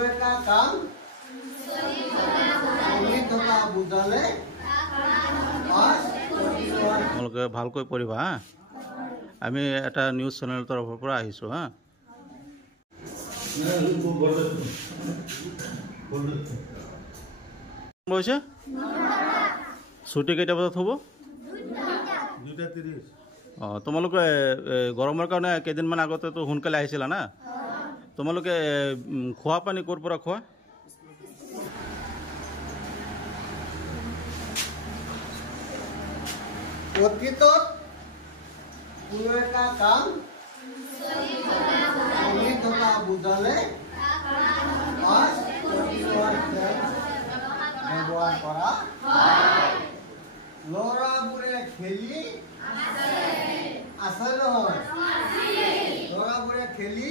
কোনো এটা কাম বুজালে তোমালোকে ভালকৈ পঢ়িবা হা। আমি এটা নিউজ চেনেলৰ তৰফৰ পৰা আহিছোঁ হা। হৈছে ছুটি কেইটা বজাত হ'ব? 2:30। অঁ, তোমালোকে গৰমৰ কাৰণে কেইদিনমান আগতেতো সোনকালে আহিছিলা না? তোমালোকে খোৱা পানী ক'ৰ পৰা খোৱা? অতীতত কোনো এটা কাম বুজালে ব্যৱহাৰ কৰা ল'ৰাবোৰে খেলি আছে নহয়? ল'ৰাবোৰে খেলি